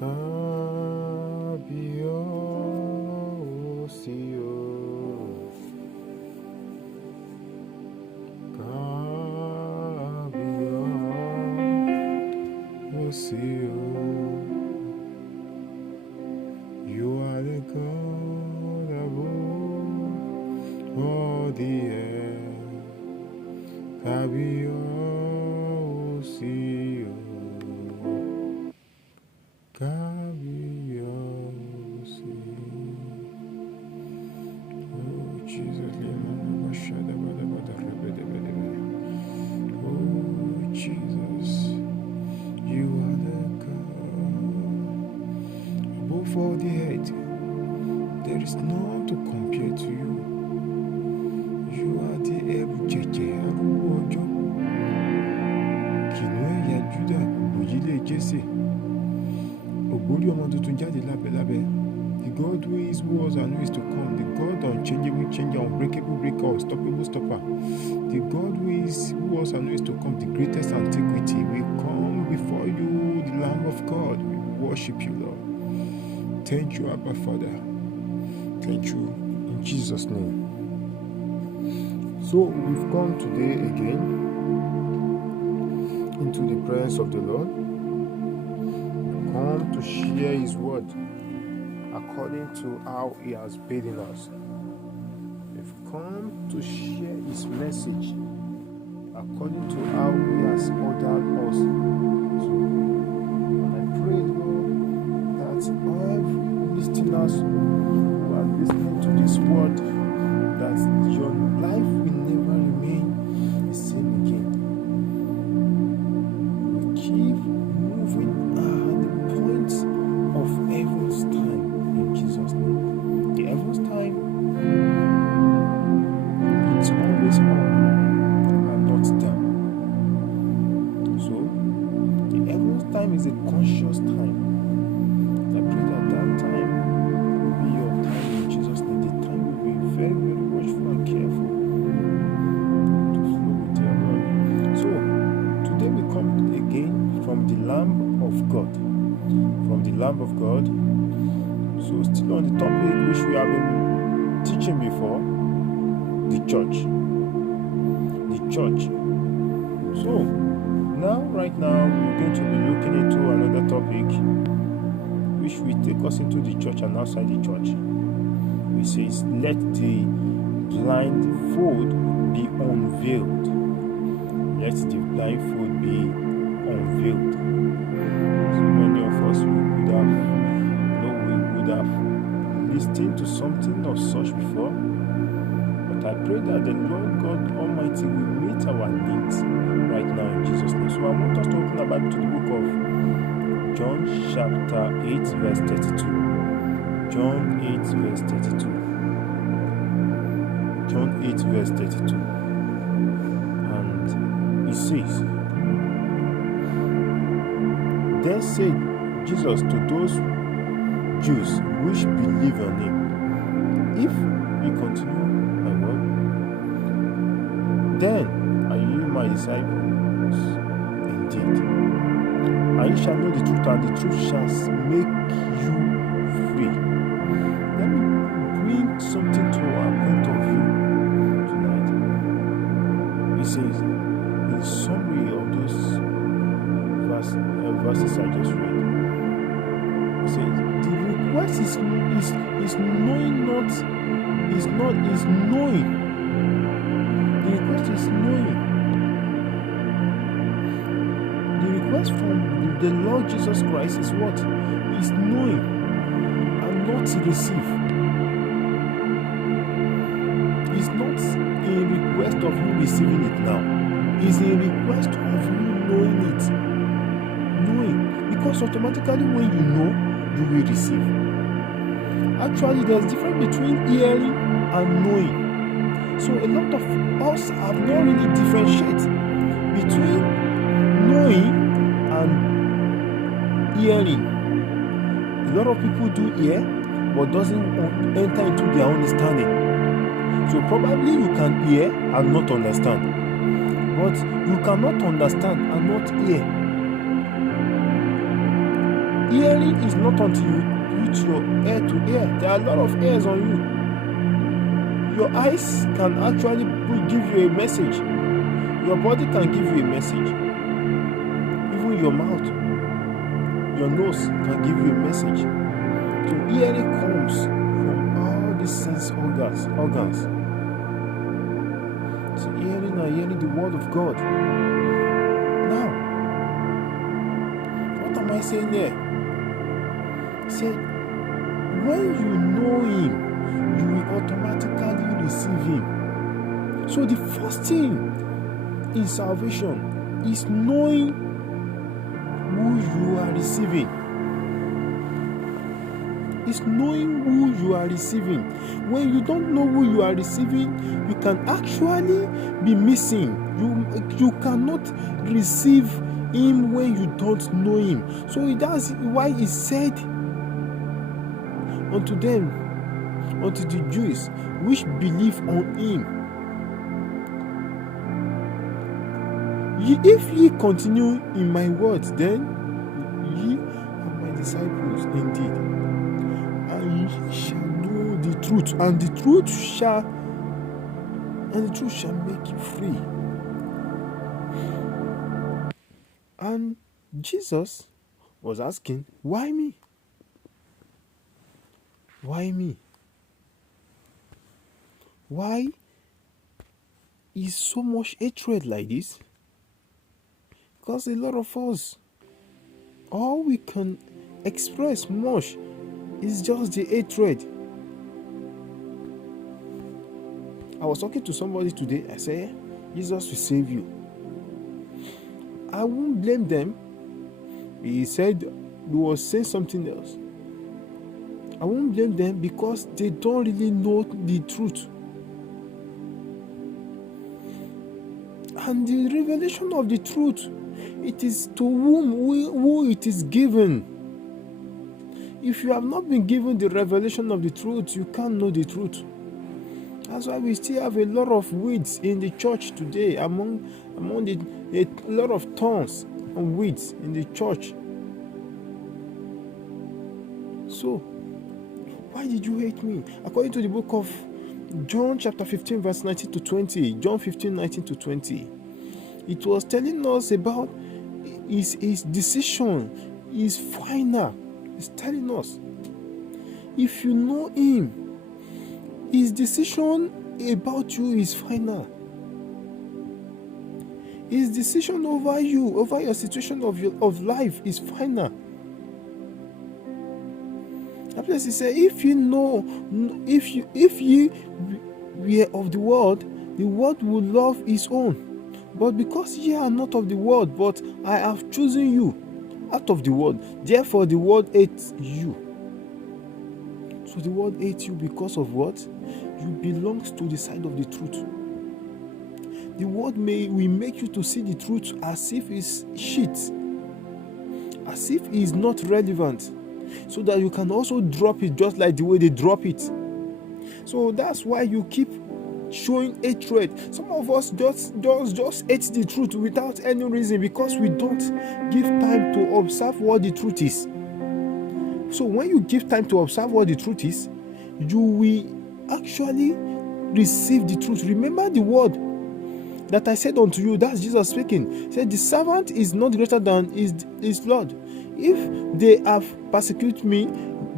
Kábíyèsí o, kábíyèsí o. You are the God above all the earth. Kábíyèsí o, kábíyèsí. Oh Jesus, oh Jesus, you are the God above all the earth. There is none to compare to you. You are the Ebujeje arúgbó ọjọ́, kìnìún ẹ̀yà Júdà, ògbòjìlé Jésè, ògbórí ọmọ tuntun jáde lábẹ́lábẹ́. The God who is, who was, and who is to come. The God unchangeable changer, unbreakable breaker, unstoppable stopper. The God who is, who was, and who is to come. The greatest antiquity. We come before you, the Lamb of God. We worship you, Lord. Thank you, Abba Father. Thank you in Jesus' name. So we've come today again into the presence of the Lord. We've come to share His word according to how He has bidden us. We've come to share His message according to how He has ordered us to. And I pray, Lord, that every listeners who are listening to this word, that your life will never remain the same again. You will keep moving at the point of heaven's time in Jesus' name. The heaven's time, it's always up and not down. So, the heaven's time is a conscious time. I pray that that time will be your time in Jesus' name. The time will be very, very watchful and careful to flow with your Lord. So, today we come again from the Lamb of God. From the Lamb of God. So, still on the topic which we have been teaching before, the church. The church. So, right now, we're going to be looking into another topic which will take us into the church and outside the church. It says, let the blindfold be unveiled. Let the blindfold be unveiled. So many of us would have listened to something of such before, but I pray that the Lord God Almighty will meet our needs right now in Jesus' name. So I want us to open our Bible to the book of John chapter 8 verse 32. John 8 verse 32. John 8 verse 32. And it says, then said Jesus to those Jews which believe on him, if you continue my word, then are you my disciples indeed, and you shall know the truth, and the truth shall make you free. Let me bring something to our point of view tonight. It says, in the summary of those verses I just read, it says, the request is knowing, is knowing. The request is knowing. The request from the Lord Jesus Christ is what? Is knowing and not to receive. It's not a request of you receiving it now. It's a request of you knowing it. Knowing. Because automatically when you know, you will receive. Actually, there's a difference between hearing and knowing. So a lot of us have not really differentiated between knowing and hearing. A lot of people do hear, but doesn't enter into their understanding. So probably you can hear and not understand, but you cannot understand and not hear. Hearing is not until you put your ear to ear. There are a lot of ears on you. Your eyes can actually give you a message. Your body can give you a message. Even your mouth, your nose can give you a message. So hearing comes from all these sense organs. So hearing the word of God. Now, what am I saying there? He said, when you know him, you will automatically receive him. So the first thing in salvation is knowing who you are receiving. It's knowing who you are receiving. When you don't know who you are receiving, you can actually be missing. You cannot receive him when you don't know him. So that's why he said unto them, unto the Jews which believe on him, if ye continue in my words, then ye are my disciples indeed, and ye shall know the truth, and the truth shall make you free. And Jesus was asking, why me? Why me? Why is so much hatred like this? Because a lot of us, all we can express much is just the hatred. I was talking to somebody today. I said, Jesus will save you. I won't blame them. He said, he was saying something else. I won't blame them because they don't really know the truth. And the revelation of the truth, it is to who it is given. If you have not been given the revelation of the truth, you can't know the truth. That's why we still have a lot of weeds in the church today, among a lot of thorns and weeds in the church. So, why did you hate me? According to the book of John chapter 15 verse 19 to 20, John 15, 19 to 20, it was telling us about his decision is final. It's telling us, if you know him, his decision about you is final. His decision over you, over your situation of life is final. After he said, if ye were of the world will love his own. But because ye are not of the world, but I have chosen you out of the world, therefore the world hates you. So the world hates you because of what? You belong to the side of the truth. The world will make you to see the truth as if it's shit, as if it's not relevant, so that you can also drop it just like the way they drop it. So that's why you keep showing hatred. Some of us just hate the truth without any reason, because we don't give time to observe what the truth is. So when you give time to observe what the truth is, you will actually receive the truth. Remember the word that I said unto you, that's Jesus speaking. He said, the servant is not greater than his Lord. If they have persecuted me,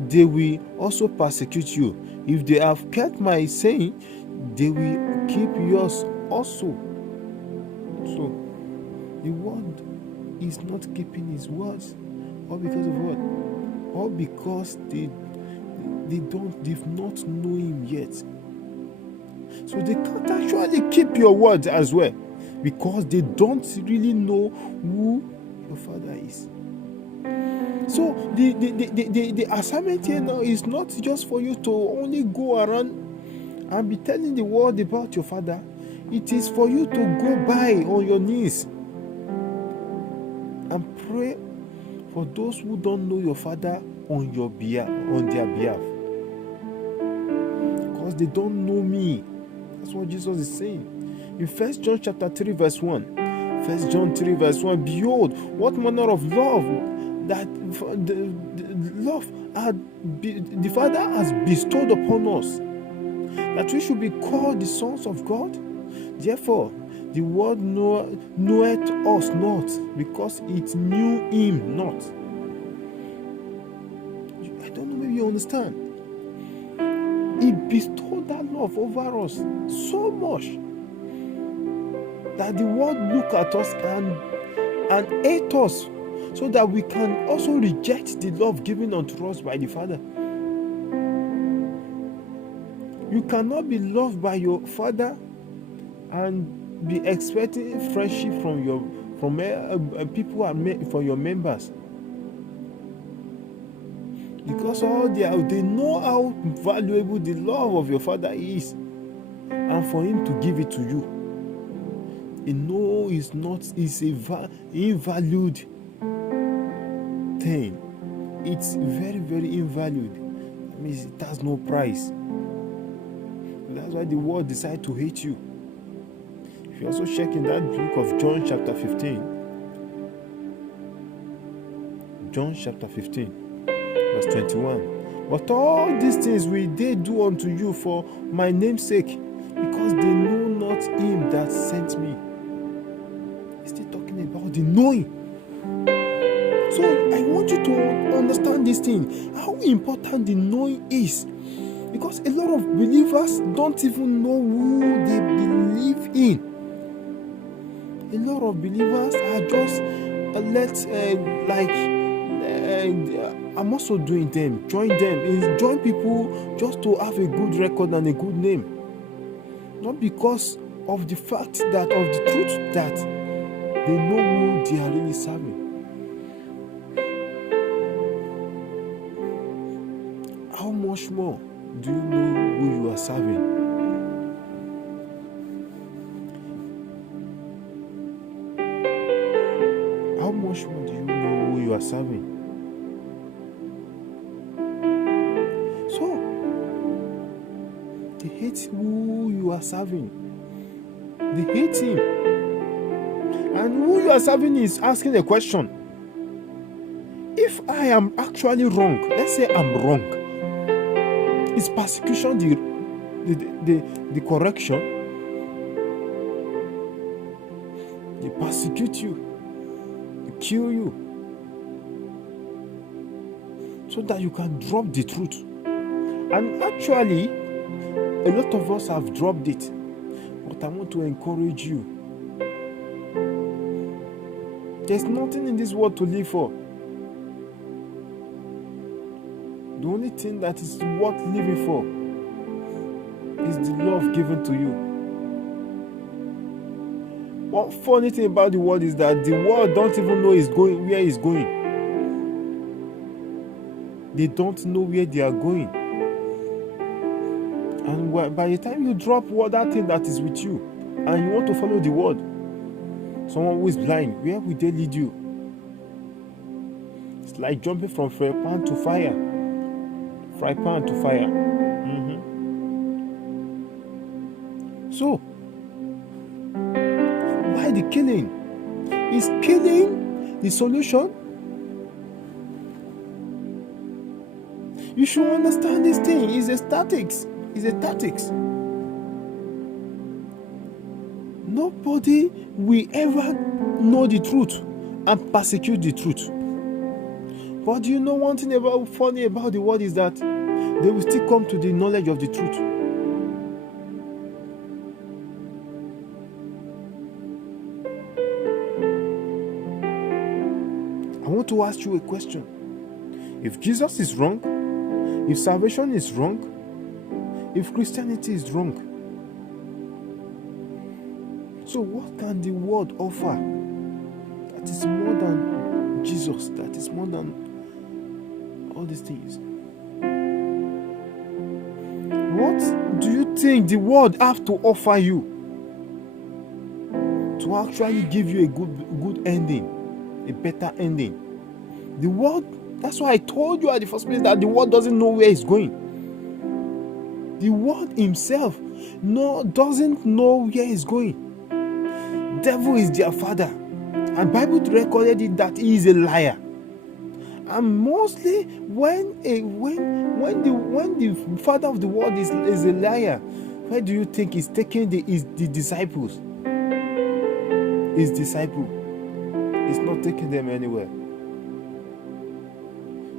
they will also persecute you. If they have kept my saying, they will keep yours also. So the world is not keeping his words, all because of what? All because they've not know him yet. So they can't actually keep your words as well, because they don't really know who your Father is. So the assignment here now is not just for you to only go around and be telling the world about your Father. It is for you to go by on your knees and pray for those who don't know your Father on their behalf, because they don't know me. That's what Jesus is saying in 1 John chapter 3 verse 1. 1 John 3 verse 1. Behold, what manner of love that the love the Father has bestowed upon us, that we should be called the sons of God. Therefore, the world knoweth us not, because it knew him not. I don't know if you understand. He bestowed that love over us so much that the world look at us and hate us, so that we can also reject the love given unto us by the Father. You cannot be loved by your Father and be expecting friendship from people and from your members, because all they know how valuable the love of your Father is, and for him to give it to you, they know it's a invalued thing. It's very, very invalued. That means it has no price. That's why the world decides to hate you. If you also check in that book of John chapter 15, John chapter 15, verse 21. But all these things will they do unto you for my name's sake, because they know not him that sent me. He's still talking about the knowing. So I want you to understand this thing, how important the knowing is. Because a lot of believers don't even know who they believe in. A lot of believers are just I'm also doing them, join people just to have a good record and a good name, not because of the fact that of the truth that they know who they are really serving. How much more do you know who you are serving? How much more do you know who you are serving? So, they hate who you are serving. They hate him. And who you are serving is asking a question. If I am actually wrong, let's say I'm wrong, is persecution the correction? They persecute you, they kill you, so that you can drop the truth. And actually, a lot of us have dropped it. But I want to encourage you. There's nothing in this world to live for. The only thing that is worth living for is the love given to you. One funny thing about the world is that the world don't even know where it's going. They don't know where they are going. And by the time you drop that thing that is with you, and you want to follow the world, someone who is blind, where will they lead you? It's like jumping from fry pan to fire. So, why the killing? Is killing the solution? You should understand this thing. It's a tactics. Nobody will ever know the truth and persecute the truth. But you know one thing funny about the world is that they will still come to the knowledge of the truth. I want to ask you a question. If Jesus is wrong, if salvation is wrong, if Christianity is wrong, so what can the world offer that is more than Jesus, that is more than all these things? What do you think the world have to offer you to actually give you a good ending, a better ending? The world, that's why I told you at the first place that the world doesn't know where it's going. The world himself doesn't know where it's going. Devil is their father, and Bible recorded it that he is a liar. And mostly when the father of the world is a liar, where do you think he's taking the disciples? His disciple. He's not taking them anywhere.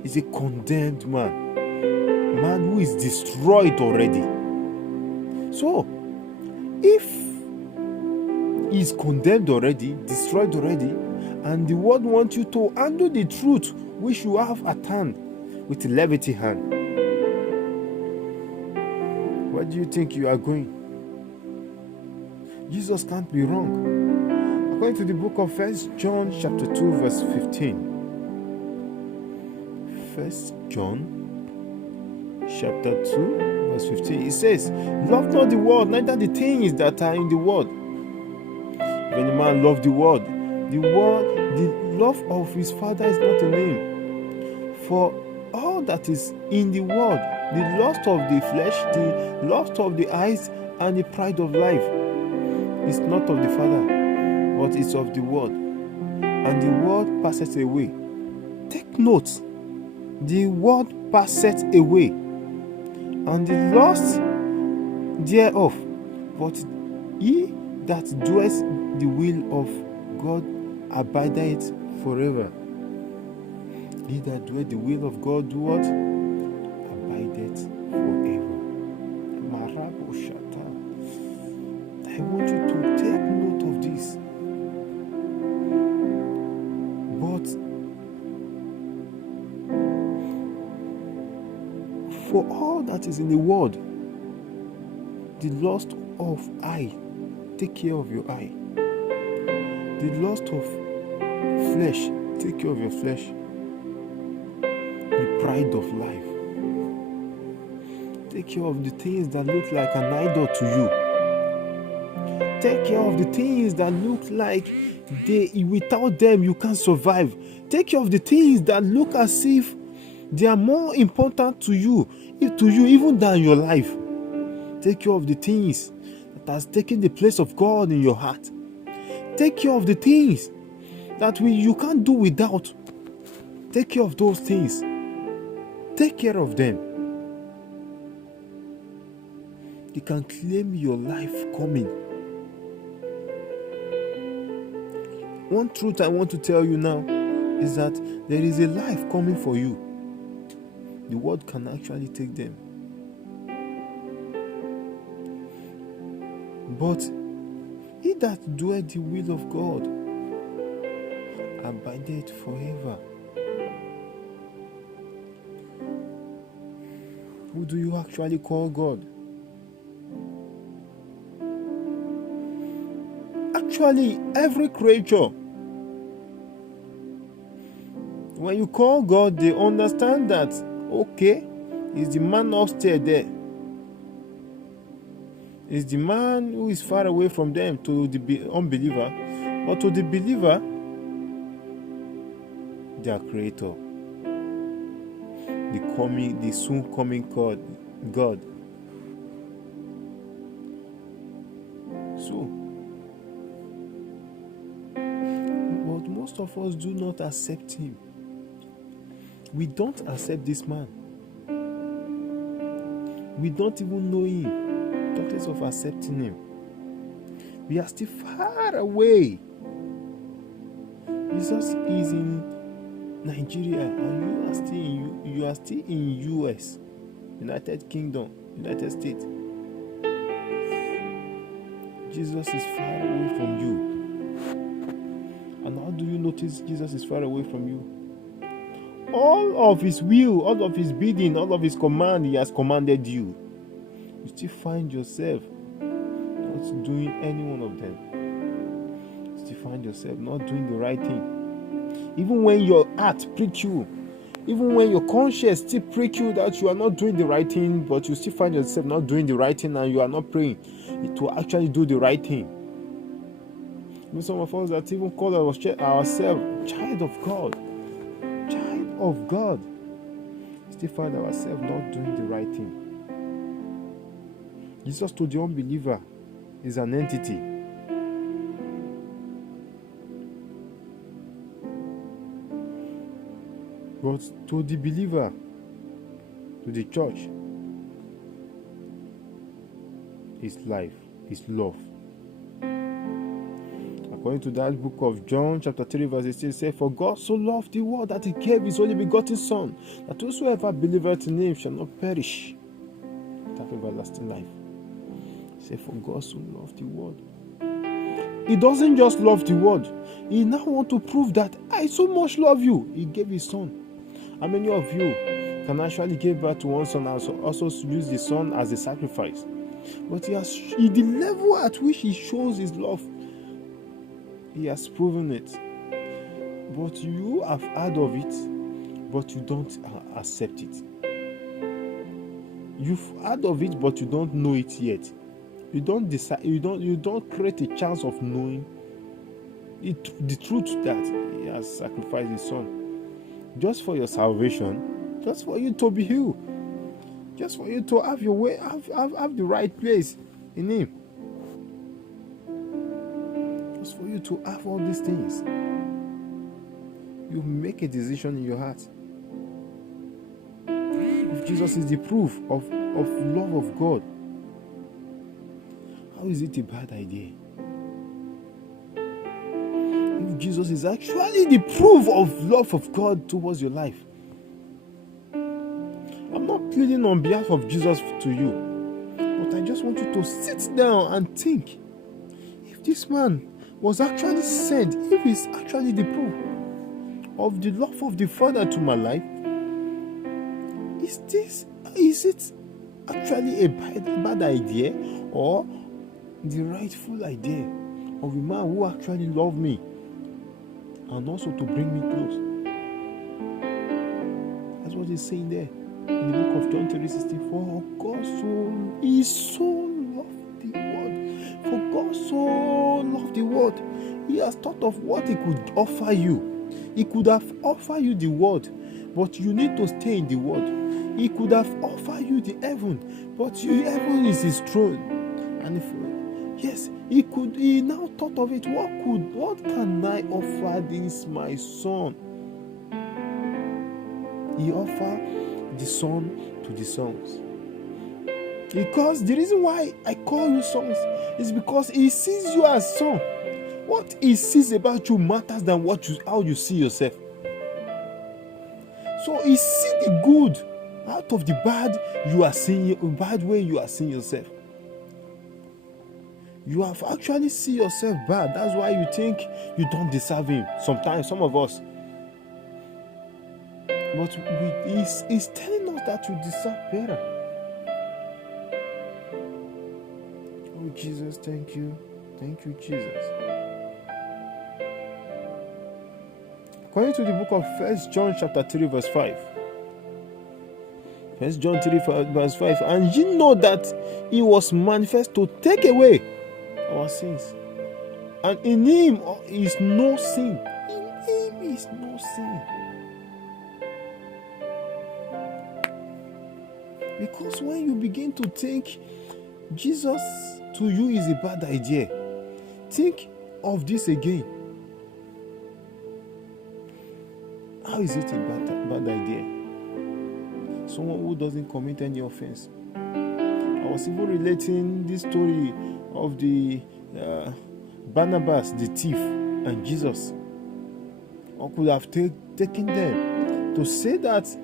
He's a condemned man who is destroyed already. So, if he's condemned already, destroyed already, and the world wants you to handle the truth which you have at hand with a levity hand, where do you think you are going? Jesus can't be wrong. According to the book of 1 John chapter 2 verse 15. 1 John chapter 2 verse 15. It says, "Love not the world, neither the things that are in the world. If any man love the world, the love of his Father is not in him. For all that is in the world, the lust of the flesh, the lust of the eyes, and the pride of life, is not of the Father, but is of the world. And the world passeth away." Take note. The world passeth away, and the lust thereof, but he that doeth the will of God abideth forever. He that doeth the will of God do what? Abideth forever. Marabo Shata. I want you to take note of this. But for all that is in the world, the lust of eye, take care of your eye. The lust of flesh, take care of your flesh. The pride of life, take care of the things that look like an idol to you. Take care of the things that look like without them you can't survive. Take care of the things that look as if they are more important to you even than your life. Take care of the things that has taken the place of God in your heart. Take care of the things that you can't do without. Take care of those things. Take care of them. You can claim your life coming. One truth I want to tell you now is that there is a life coming for you. The world can actually take them. But he that doeth the will of God abideth forever. Who do you actually call God? Actually, every creature, when you call God, they understand that, okay, it's the man upstairs there. It's the man who is far away from them, to the unbeliever. But to the believer, their creator, the soon coming God. So, but most of us do not accept him. We don't accept this man. We don't even know him. Talk less of accepting him. We are still far away. Jesus is in Nigeria, and you are still in US, United Kingdom, United States. Jesus is far away from you. And how do you notice Jesus is far away from you? All of his will, all of his bidding, all of his command, he has commanded you. You still find yourself not doing any one of them. You still find yourself not doing the right thing. Even when your heart prick you, even when your conscience still prick you that you are not doing the right thing, but you still find yourself not doing the right thing and you are not praying to actually do the right thing. Some of us that even call ourselves child of God. Child of God. Still find ourselves not doing the right thing. Jesus to the unbeliever is an entity. But to the believer, to the church, is life, is love. According to that book of John, chapter 3, verse 18, it says, "For God so loved the world that he gave his only begotten Son, that whosoever believeth in him shall not perish, but have everlasting life." He said, "For God so loved the world." He doesn't just love the world. He now wants to prove that I so much love you. He gave his Son. How many of you can actually give birth to one son and also use the son as a sacrifice? But the level at which he shows his love, he has proven it. But you have heard of it, but you don't accept it. You've heard of it, but you don't know it yet. You don't decide. You don't create a chance of knowing it, the truth that he has sacrificed his Son, just for your salvation, just for you to be healed, just for you to have your way, have the right place in him, just for you to have all these things. You make a decision in your heart. If Jesus is the proof of love of God, how is it a bad idea? If Jesus is actually the proof of love of God towards your life, I'm not pleading on behalf of Jesus to you, but I just want you to sit down and think. If this man was actually sent, if he's actually the proof of the love of the Father to my life, is it actually a bad idea, or the rightful idea of a man who actually loved me and also to bring me close? That's what he's saying there in the book of John 3:16. God so loved the world. For God so loved the world. He has thought of what he could offer you. He could have offered you the world, but you need to stay in the world. He could have offered you the heaven, but heaven is his throne. And he now thought of it. What can I offer this my son? He offered the Son to the sons. Because the reason why I call you sons is because he sees you as son. What he sees about you matters than how you see yourself. So he sees the good out of the bad bad way you are seeing yourself. You have actually seen yourself bad. That's why you think you don't deserve him. Sometimes, some of us. But he's telling us that you deserve better. Oh, Jesus, thank you. Thank you, Jesus. According to the book of 1 John chapter 3 verse 5. 1 John 3 verse 5. And you know that he was manifest to take away our sins. And in him is no sin. In him is no sin. Because when you begin to think Jesus to you is a bad idea, think of this again. How is it a bad idea? Someone who doesn't commit any offense. I was even relating this story of the Barnabas, the thief, and Jesus. Or could have taken them to say that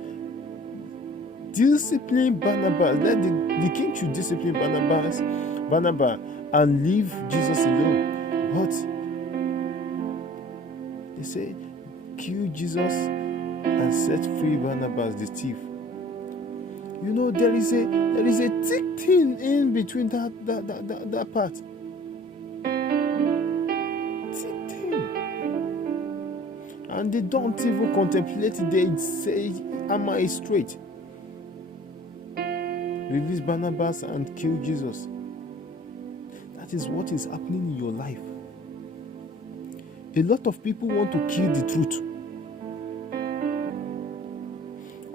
discipline Barnabas, that the king should discipline Barnabas and leave Jesus alone. But they say, kill Jesus and set free Barnabas, the thief. You know, there is a thick thing in between that part. Thick thing. And they don't even contemplate it. They say, am I straight? Release Barnabas and kill Jesus. That is what is happening in your life. A lot of people want to kill the truth.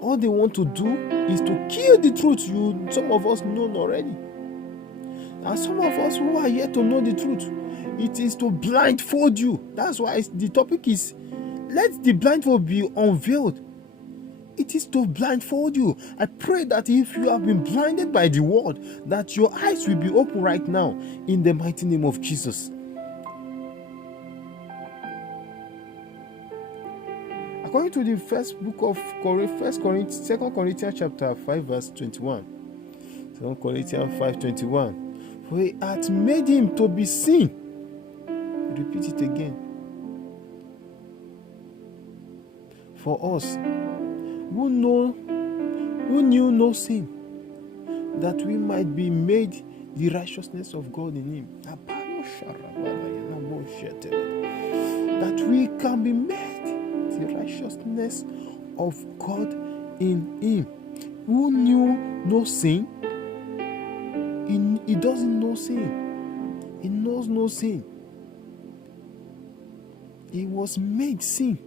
All they want to do is to kill the truth. Some of us know already. And some of us who are yet to know the truth, it is to blindfold you. That's why the topic is, let the blindfold be unveiled. it is to blindfold you. I pray that if you have been blinded by the word, that your eyes will be open right now in the mighty name of Jesus. According to the first book of 2 Corinthians chapter 5 verse 21. 2 Corinthians 5:21. For he hath made him to be sin. Repeat it again. For us, who knew no sin, that we might be made the righteousness of God in him. That we can be made the righteousness of God in him. Who knew no sin? He doesn't know sin. He knows no sin. He was made sin.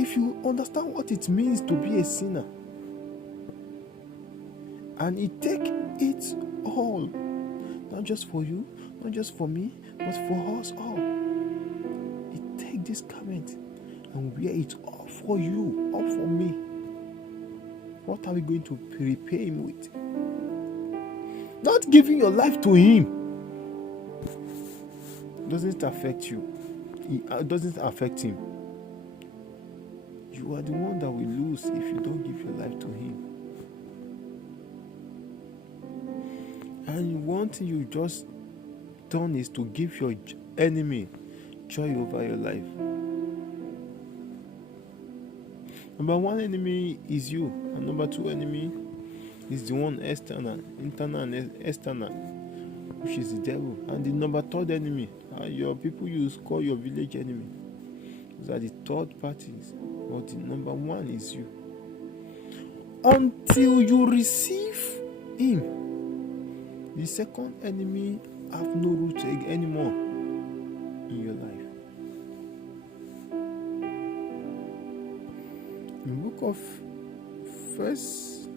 If you understand what it means to be a sinner, and he take it all, not just for you, not just for me, but for us all. He take this garment and wear it all for you, all for me. What are we going to repay him with? Not giving your life to him doesn't affect you. It doesn't affect him. You are the one that will lose if you don't give your life to him. And one thing you just done is to give your enemy joy over your life. Number one enemy is you, and number two enemy is the one external, internal and external, which is the devil. And the number third enemy are your people you call your village enemy. Those are the third parties. But the number one is you. Until you receive him, the second enemy have no root anymore in your life. In the book of First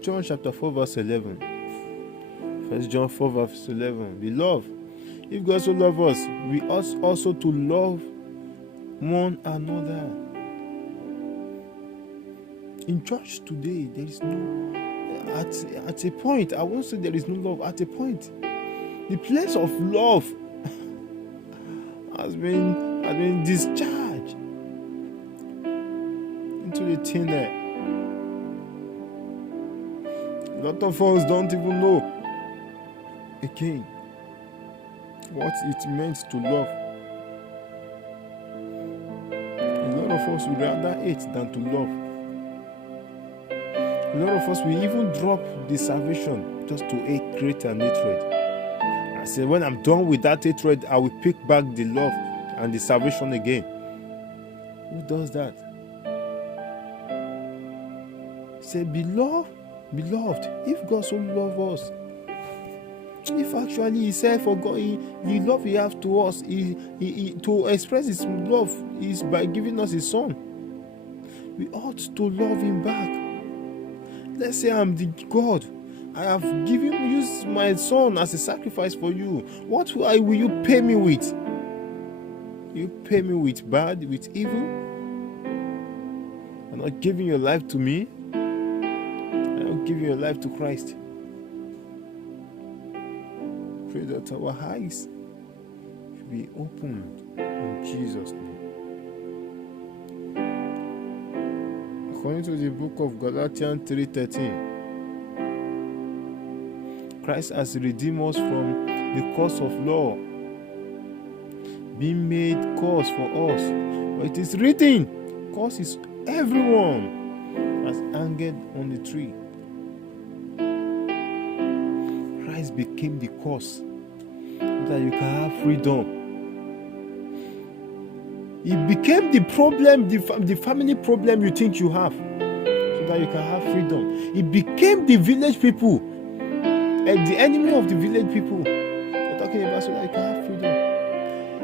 John chapter 4 verse 11. 1 John 4 verse 11. Beloved, if God so loves us, we ought also to love one another. In church today, there is no, at a point, I won't say there is no love. At a point, the place of love has been discharged into the thin air. A lot of us don't even know again what it meant to love. A lot of us would rather hate than to love. A lot of us will even drop the salvation just to hate, create an hatred. I say, when I'm done with that hatred, I will pick back the love and the salvation again. Who does that? Say, beloved, if God so loves us, if actually he said for God, the love he has to us, he to express his love is by giving us his son. We ought to love him back. Let's say I'm the God. I have used my son as a sacrifice for you. What will you pay me with? You pay me with bad, with evil? You're not giving your life to me. You're not giving your life to Christ. Pray that our eyes should be opened in Jesus' name. According to the book of Galatians 3:13, Christ has redeemed us from the curse of law, being made curse for us. But it is written, curse is everyone as hanged on the tree. Christ became the curse so that you can have freedom. He became the problem, the family problem you think you have, so that you can have freedom. He became the village people, and the enemy of the village people they're talking about, so that you can have freedom.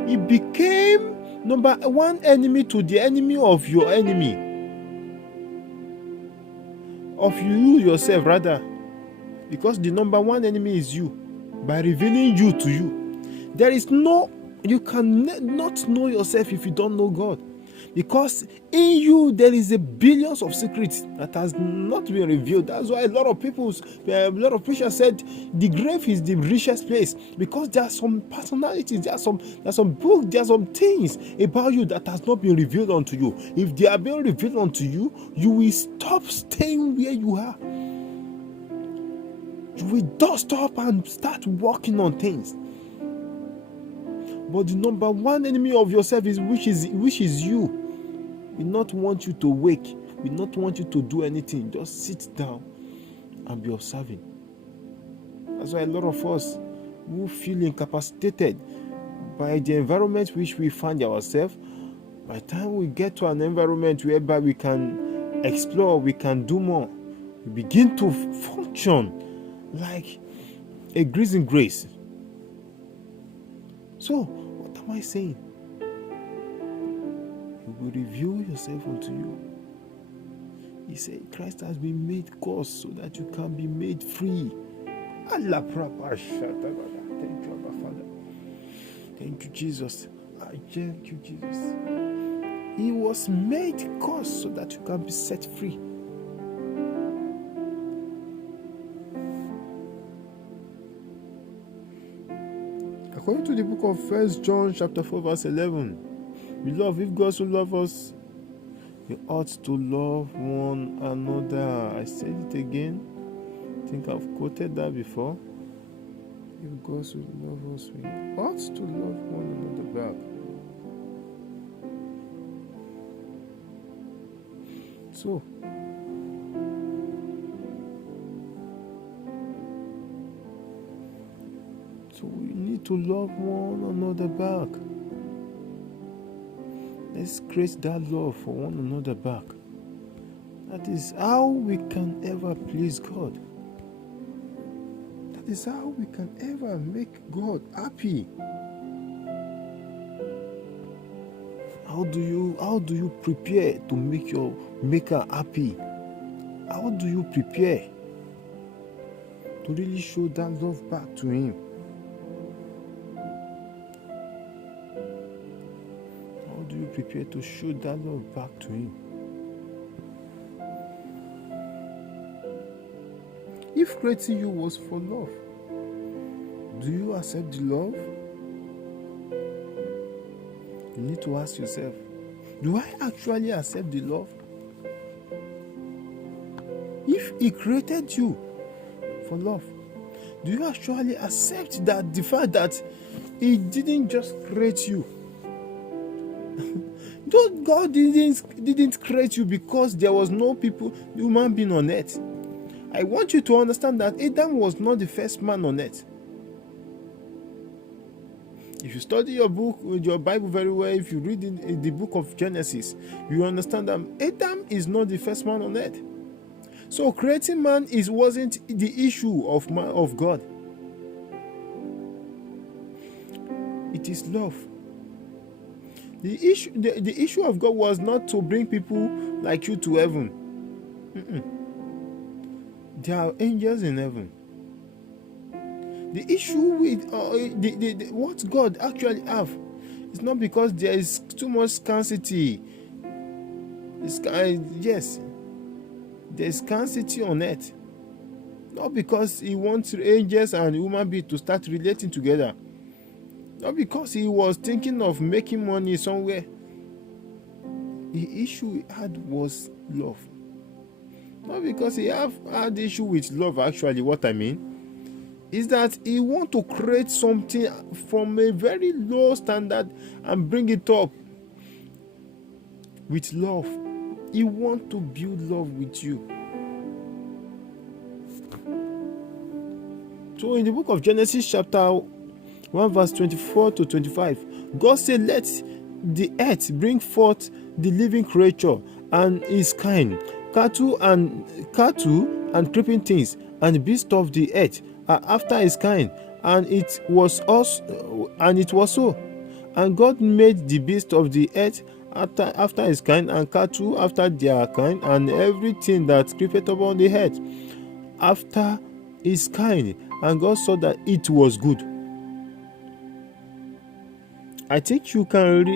He became number one enemy to the enemy of your enemy, of you yourself rather, because the number one enemy is you. By revealing you to you, there is no, you can not know yourself if you don't know God. Because in you there is a billions of secrets that has not been revealed. That's why a lot of preachers said the grave is the richest place, because there are some personalities, there are some books, there are some things about you that has not been revealed unto you. If they are being revealed unto you, you will stop staying where you are. You will dust up and start working on things. But the number one enemy of yourself is which is you. We not want you to wake. We not want you to do anything. Just sit down and be observing. That's why a lot of us who feel incapacitated by the environment which we find ourselves, by the time we get to an environment whereby we can explore, we can do more, we begin to function like a grazing grace. So, what am I saying? He will reveal yourself unto you. He said, Christ has been made curse so that you can be made free. Allah, thank you, Abba Father. Thank you, Jesus. I thank you, Jesus. He was made curse so that you can be set free. According to the book of 1 John chapter 4 verse 11, beloved, if God so love us, we ought to love one another. I said it again. I think I've quoted that before. If God so love us, we ought to love one another back. So, we need to love one another back. Let's create that love for one another back. That is how we can ever please God. That is how we can ever make God happy. How do you prepare to make your maker happy? How do you prepare to really show that love back to him? How do you prepare to show that love back to him? If creating you was for love, do you accept the love? You need to ask yourself, do I actually accept the love? If he created you for love, do you actually accept that the fact that he didn't just create you? God didn't create you because there was no human being on earth. I want you to understand that Adam was not the first man on earth. If you study your Bible very well, if you read in the book of Genesis, you understand that Adam is not the first man on earth. So creating man wasn't the issue of God. It is love. The issue of God was not to bring people like you to heaven. There are angels in heaven. The issue with what God actually have is not because there is too much scarcity. Yes, there is scarcity on earth. Not because he wants angels and human beings to start relating together. Not because he was thinking of making money somewhere. The issue he had was love. Not because he had issue with love. Actually, what I mean is that he want to create something from a very low standard and bring it up with love. He want to build love with you. So in the book of Genesis chapter 1 verse 24 to 25, God said, let the earth bring forth the living creature and his kind, cattle and creeping things, and beasts of the earth after his kind. And it was so. And God made the beasts of the earth after his kind, and cattle after their kind, and everything that creepeth upon the earth after his kind. And God saw that it was good. I think you can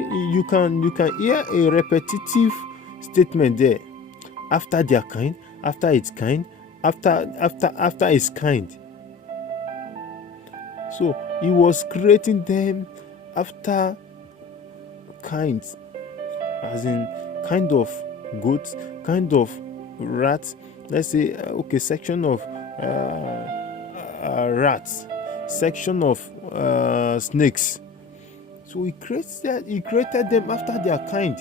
hear a repetitive statement there. After they are kind, after it's kind, after it's kind. So he was creating them after kind, as in kind of goats, kind of rats. Let's say section of rats, section of snakes. So he created them after their kind.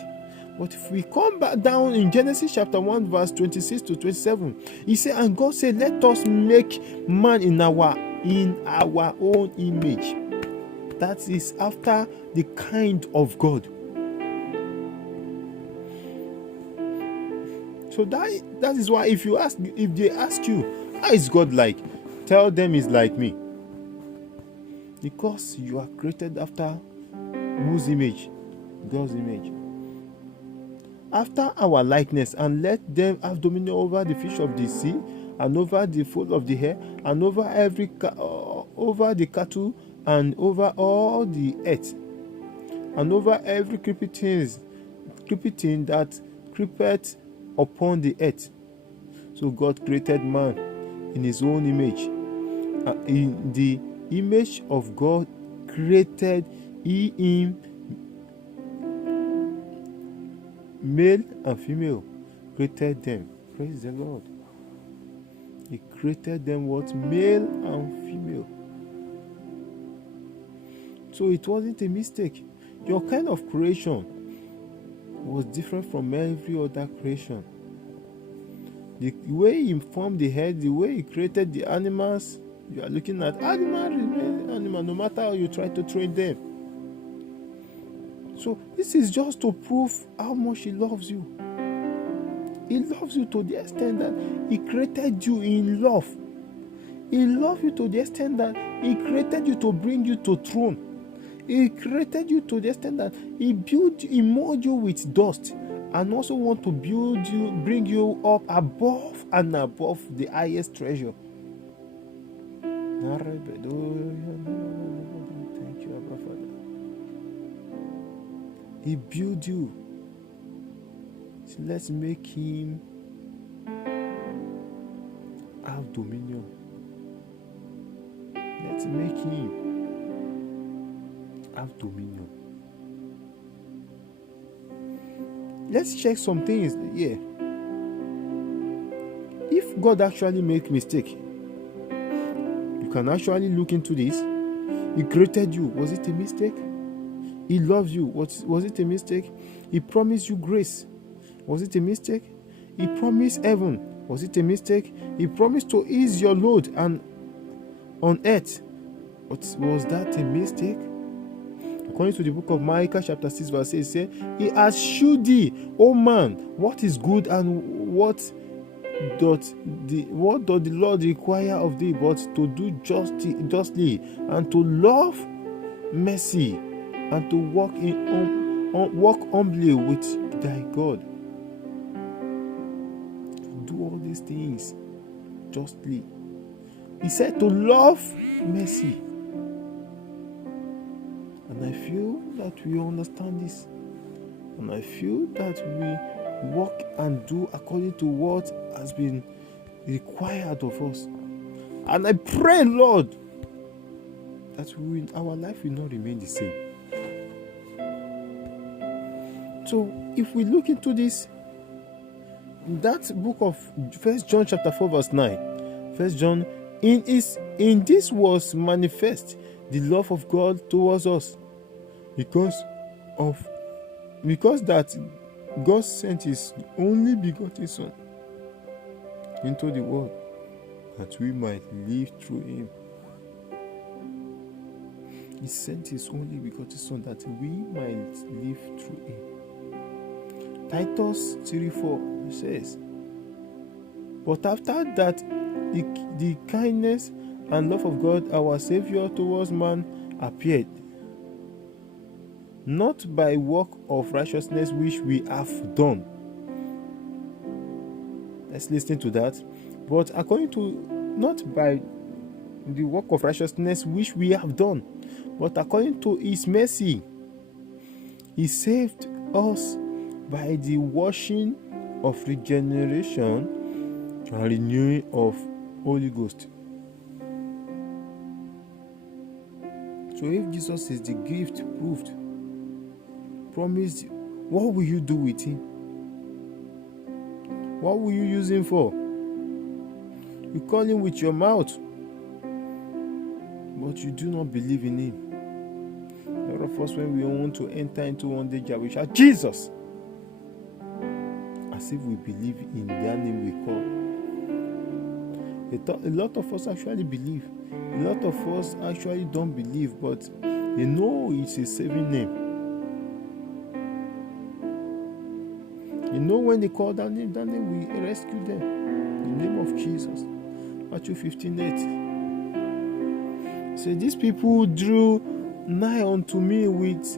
But if we come back down in Genesis chapter 1 verse 26 to 27, he said, and God said, let us make man in our own image. That is after the kind of God. So that is why if they ask you, how is God like? Tell them he's like me. Because you are created after whose image? God's image. After our likeness, and let them have dominion over the fish of the sea, and over the fowl of the air, and over over the cattle, and over all the earth, and over every creeping thing that creepeth upon the earth. So God created man in his own image. In the image of God created he him, male and female created them. Praise the Lord. He created them what? Male and female. So it wasn't a mistake. Your kind of creation was different from every other creation. The way he formed the head, the way he created the animals, you are looking at animal no matter how you try to train them. So this is just to prove how much he loves you. He loves you to the extent that he created you in love. He loves you to the extent that he created you to bring you to throne. He created you to the extent that he molded you with dust, and also want to bring you up above and above the highest treasure. Thank you, Abba Father. He built you. So let's make him have dominion. Let's make him have dominion. Let's check some things here. If God actually make mistake, you can actually look into this. He created you. Was it a mistake? He loves you. Was it a mistake? He promised you grace. Was it a mistake? He promised heaven. Was it a mistake? He promised to ease your load and on earth. But was that a mistake? According to the book of Micah chapter 6 verse 8, it says, he has shewed thee, O man, what is good, and what doth the Lord require of thee, but to do justly, and to love mercy, and to walk humbly with thy God. To do all these things justly. He said to love mercy. And I feel that we understand this. And I feel that we walk and do according to what has been required of us. And I pray, Lord, that our life will not remain the same. So if we look into this, that book of 1 John chapter 4 verse 9, 1 John, in this was manifest the love of God towards us, because that God sent his only begotten Son into the world, that we might live through him. He sent his only begotten Son that we might live through him. Titus 3:4 says, but after that the kindness and love of God our Savior towards man appeared, not by work of righteousness which we have done. Let's listen to that. But according to, not by the work of righteousness which we have done, but according to his mercy, He saved us by the washing of regeneration and renewing of Holy Ghost. So if Jesus is the gift proved, promised, what will you do with him? What will you use him for? You call him with your mouth, but you do not believe in him. A lot of us, when we want to enter into one danger, we shout, Jesus! As if we believe in their name we call. A lot of us actually believe. A lot of us actually don't believe, but they know it's a saving name. You know, when they call that name will rescue them. The name of Jesus. Matthew 15:8. So these people drew nigh unto me with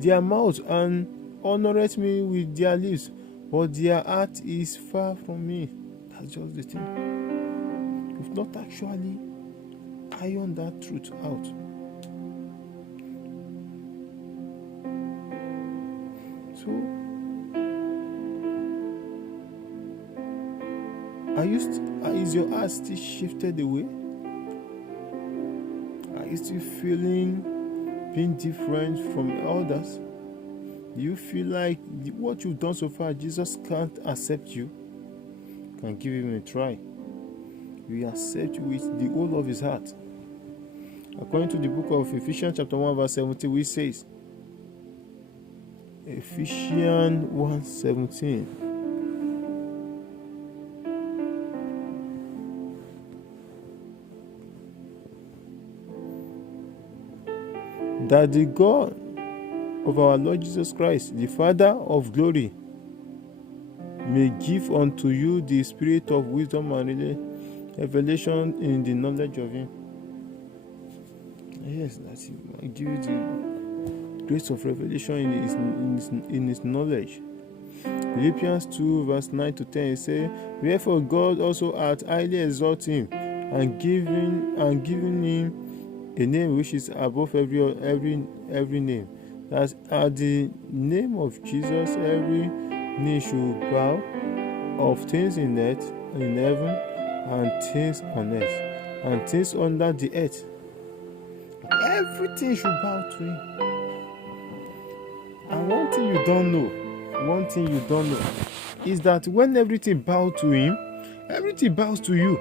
their mouth and honored me with their lips, but their heart is far from me. That's just the thing. We've not actually ironed that truth out. So, is your heart still shifted away? Are you still feeling being different from others? Do you feel like what you've done so far, Jesus can't accept you? Can give him a try. He will accept you with the whole of his heart. According to the book of Ephesians chapter 1 verse 17, which says, Ephesians 1:17. That the God of our Lord Jesus Christ, the Father of glory, may give unto you the spirit of wisdom and revelation in the knowledge of him. Yes, that's it. I give you the grace of revelation in his knowledge. Philippians 2 verse 9 to 10 says, wherefore God also hath highly exalted him and given him a name which is above every name, that at the name of Jesus every knee should bow, of things in earth, in heaven, and things on earth, and things under the earth. Everything should bow to him. And one thing you don't know is that when everything bows to him, everything bows to you.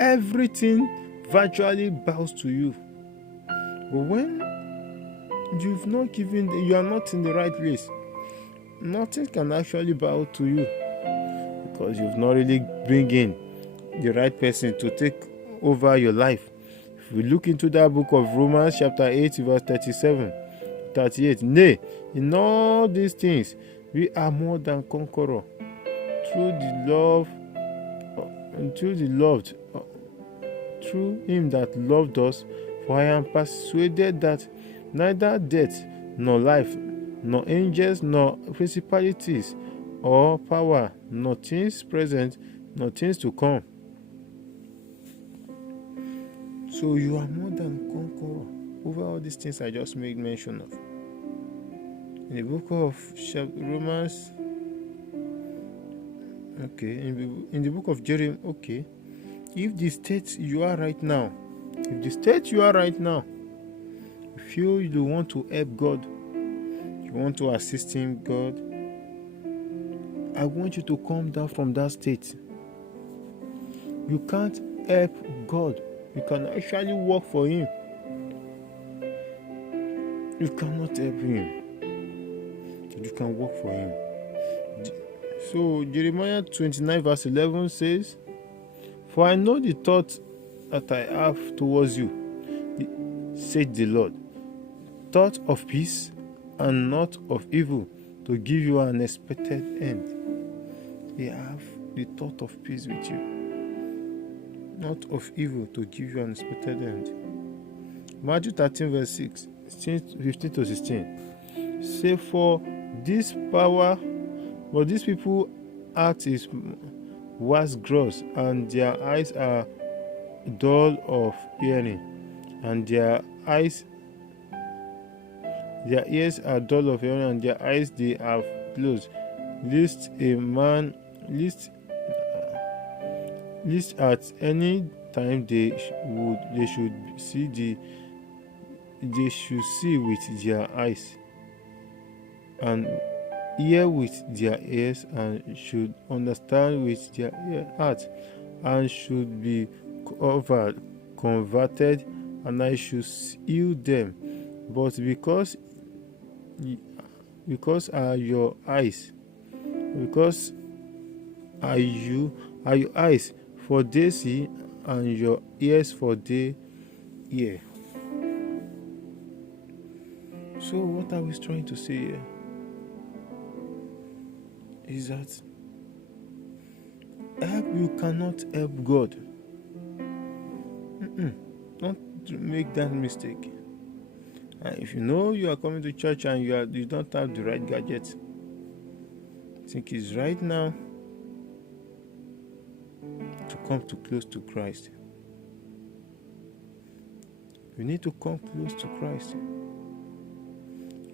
Everything virtually bows to you. But when you are not in the right place, nothing can actually bow to you, because you've not really bring in the right person to take over your life. If we look into that book of Romans chapter 8 verse 38, nay, in all these things we are more than conquerors through him that loved us. For I am persuaded that neither death, nor life, nor angels, nor principalities, or power, nor things present, nor things to come. So you are more than conqueror over all these things I just made mention of. In the book of Romans, in the book of Jeremiah, if the state you are right now, you feel you want to help God, you want to assist him, God, I want you to come down from that state. You can't help God. You can actually work for him. You cannot help him. You can work for him. So Jeremiah 29 verse 11 says, for I know the thoughts that I have towards you, said the Lord, thought of peace and not of evil, to give you an expected end. They have the thought of peace with you, not of evil, to give you an expected end. Matthew 13 verse 15 to 16 say, for this power, but these people heart is wax gross, and their eyes are dull of hearing, and their eyes Their ears are dull of hearing, and their eyes they have closed. Lest a man, lest at any time they should see with their eyes, and hear with their ears, and should understand with their heart, and should be converted, and I should heal them. But because are your eyes, because are your eyes, for they see, and your ears, for they hear. So what are we trying to say here? Is that you cannot help God. Don't make that mistake. And if you know you are coming to church and you don't have the right gadget, I think it's right now to come too close to Christ. You need to come close to Christ.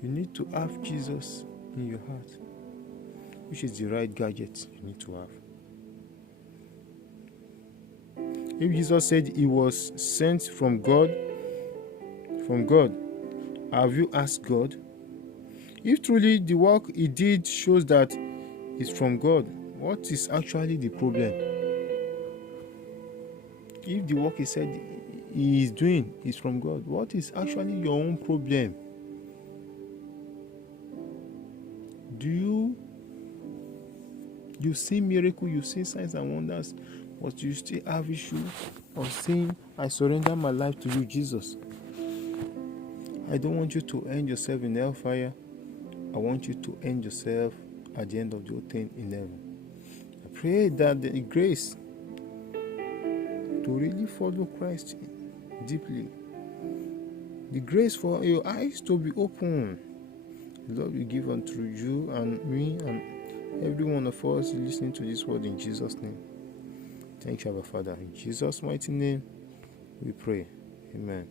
You need to have Jesus in your heart, which is the right gadget you need to have. If Jesus said he was sent from God, have you asked God? If truly the work he did shows that it's from God, what is actually the problem? If the work he said he is doing is from God, what is actually your own problem? Do you see miracle, you see signs and wonders, but you still have issue of saying, I surrender my life to you, Jesus? I don't want you to end yourself in hellfire. I want you to end yourself at the end of the whole thing in heaven. I pray that the grace to really follow Christ deeply, the grace for your eyes to be open, the Lord will give unto you and me and every one of us listening to this word, in Jesus' name. Thank you, our Father. In Jesus' mighty name we pray. Amen.